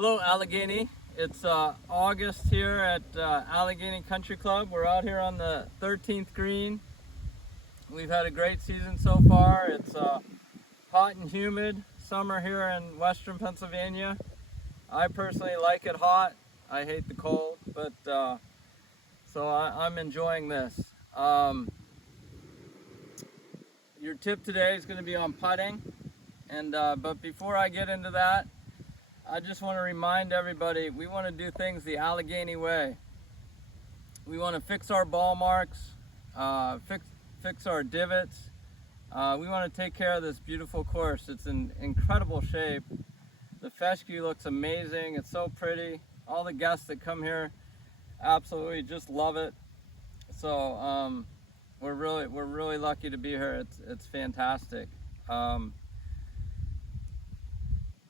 Hello, Allegheny. It's August here at Allegheny Country Club. We're out here on the 13th green. We've had a great season so far. It's hot and humid summer here in western Pennsylvania. I personally like it hot. I hate the cold, but I'm enjoying this. Your tip today is going to be on putting, and but before I get into that, I just want to remind everybody, we want to do things the Allegheny way. We want to fix our ball marks, fix our divots. We want to take care of this beautiful course. It's in incredible shape. The fescue looks amazing. It's so pretty. All the guests that come here absolutely just love it. So we're really lucky to be here. It's fantastic.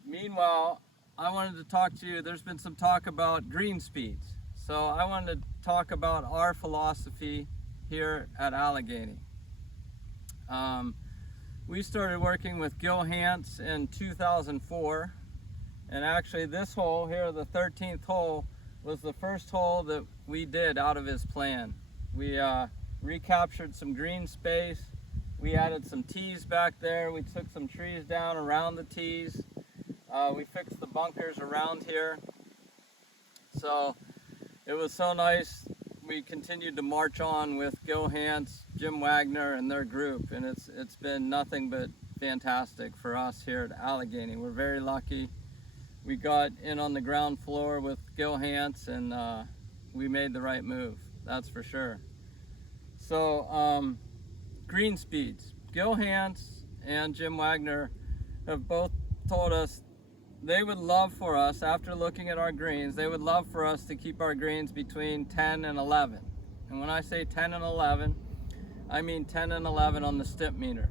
Meanwhile, I wanted to talk to you. There's been some talk about green speeds. So I wanted to talk about our philosophy here at Allegheny. We started working with Gil Hance in 2004. And actually this hole here, the 13th hole, was the first hole that we did out of his plan. We recaptured some green space. We added some tees back there. We took some trees down around the tees. We fixed the bunkers around here. So it was so nice. We continued to march on with Gil Hance, Jim Wagner, and their group, and it's been nothing but fantastic for us here at Allegheny. We're very lucky. We got in on the ground floor with Gil Hance, and we made the right move, that's for sure. So green speeds. Gil Hance and Jim Wagner have both told us they would love for us, after looking at our greens, they would love for us to keep our greens between 10 and 11. And when I say 10 and 11, I mean 10 and 11 on the Stimpmeter.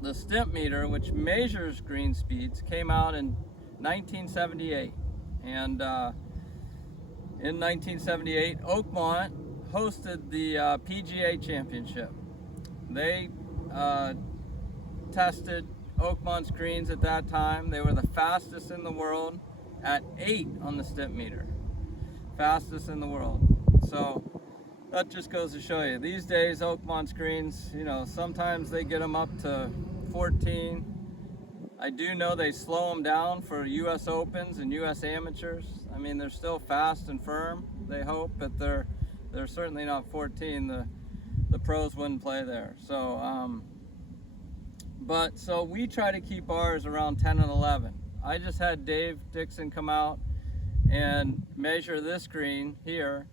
The Stimpmeter, which measures green speeds, came out in 1978. And in 1978, Oakmont hosted the PGA Championship. They tested Oakmont's greens at that time. They were the fastest in the world at 8 on the Stimpmeter. Fastest in the world. So that just goes to show you. These days, Oakmont's greens, you know, sometimes they get them up to 14. I do know they slow them down for US Opens and US Amateurs. I mean, they're still fast and firm, they hope, but they're certainly not 14. The pros wouldn't play there. So we try to keep ours around 10 and 11. I just had Dave Dixon come out and measure this green here,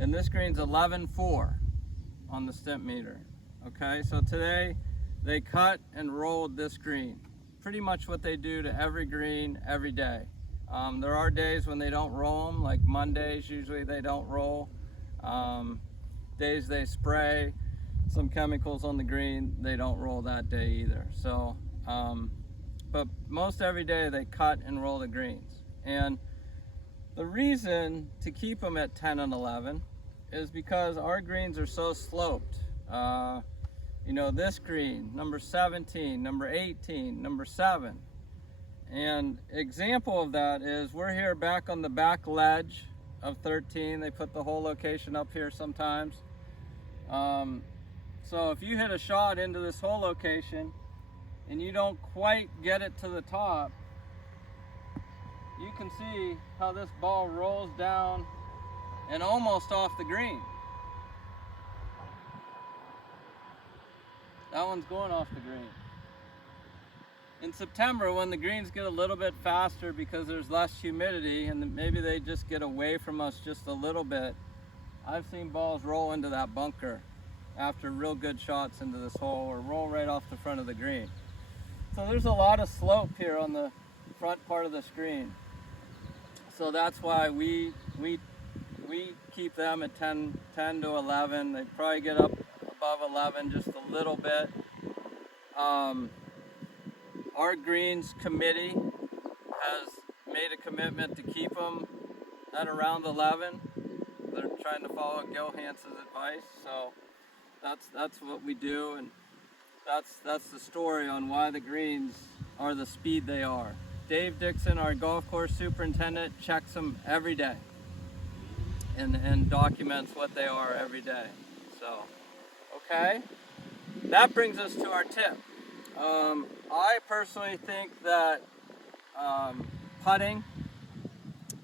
and this green's 11.4 on the Stimpmeter. Okay, so today they cut and rolled this green. Pretty much what they do to every green every day. There are days when they don't roll them, like Mondays usually they don't roll. Days they spray some chemicals on the green, they don't roll that day either. So, but most every day they cut and roll the greens. And the reason to keep them at 10 and 11 is because our greens are so sloped. You know, this green, number 17, number 18, number 7. And example of that is we're here back on the back ledge of 13. They put the whole location up here sometimes. So if you hit a shot into this whole location and you don't quite get it to the top, you can see how this ball rolls down and almost off the green. That one's going off the green. In September, when the greens get a little bit faster because there's less humidity and maybe they just get away from us just a little bit, I've seen balls roll into that bunker after real good shots into this hole, or roll right off the front of the green. So there's a lot of slope here on the front part of the screen. So that's why we keep them at 10 to 11. They probably get up above 11 just a little bit. Our greens committee has made a commitment to keep them at around 11. They're trying to follow Gil Hance's advice, so that's what we do, and that's the story on why the greens are the speed they are. Dave Dixon, our golf course superintendent, checks them every day and documents what they are every day. So, okay, that brings us to our tip. I personally think that putting,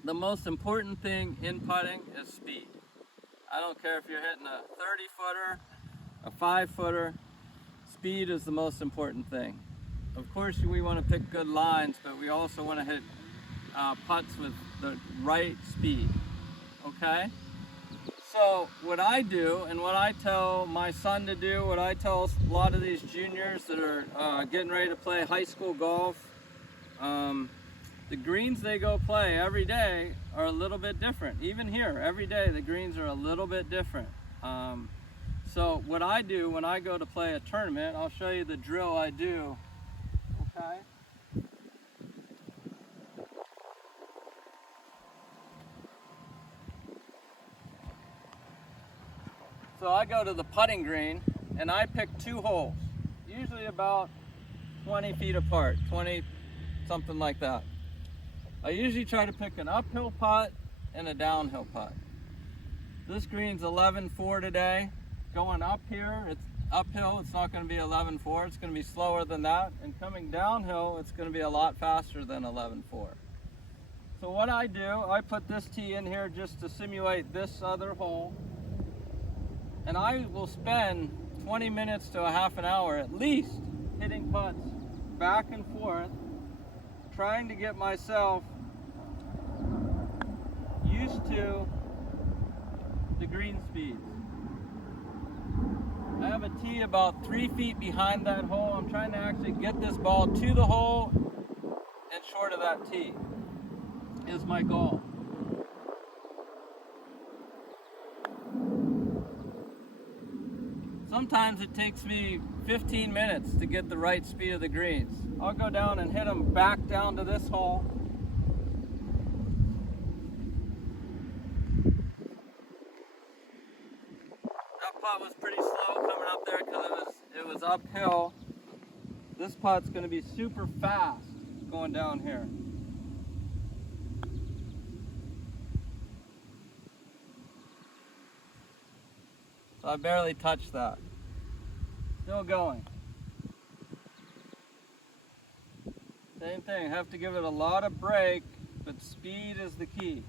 the most important thing in putting is speed. I don't care if you're hitting a 30-footer, a 5-footer, speed is the most important thing. Of course, we want to pick good lines, but we also want to hit putts with the right speed, okay? So what I do, and what I tell my son to do, what I tell a lot of these juniors that are getting ready to play high school golf, the greens they go play every day are a little bit different. Even here, every day the greens are a little bit different. So what I do when I go to play a tournament, I'll show you the drill I do, okay? So I go to the putting green and I pick 2 holes, usually about 20 feet apart, 20, something like that. I usually try to pick an uphill putt and a downhill putt. This green's 11-4 today. Going up here, it's uphill, it's not going to be 11-4, it's going to be slower than that. And coming downhill, it's going to be a lot faster than 11-4. So what I do, I put this tee in here just to simulate this other hole. And I will spend 20 minutes to a half an hour at least hitting putts back and forth, trying to get myself used to the green speeds. I have a tee about 3 feet behind that hole. I'm trying to actually get this ball to the hole and short of that tee is my goal. Sometimes it takes me 15 minutes to get the right speed of the greens. I'll go down and hit them back down to this hole. That putt was pretty slow coming up there because it was uphill. This putt's going to be super fast going down here. So I barely touched that. Still going. Same thing, have to give it a lot of brake, but speed is the key.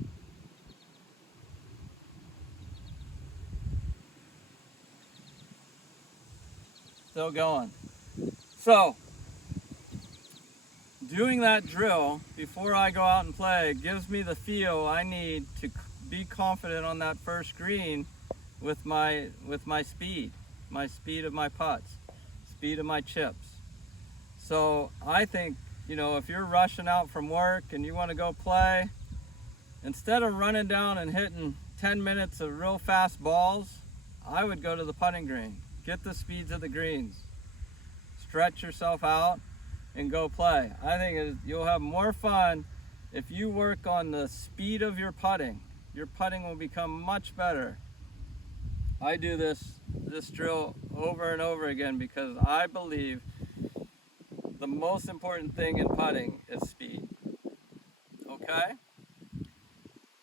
Still going. So, doing that drill before I go out and play gives me the feel I need to be confident on that first green with my speed of my putts, speed of my chips. So I think, you know, if you're rushing out from work and you want to go play, instead of running down and hitting 10 minutes of real fast balls, I would go to the putting green. Get the speeds of the greens. Stretch yourself out and go play. I think you'll have more fun if you work on the speed of your putting. Your putting will become much better. I do this drill over and over again because I believe the most important thing in putting is speed. Okay?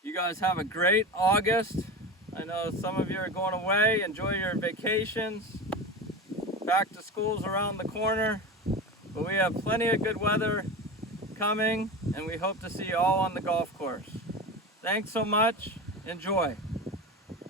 You guys have a great August. I know some of you are going away. Enjoy your vacations. Back to school's around the corner. But we have plenty of good weather coming, and we hope to see you all on the golf course. Thanks so much. Enjoy.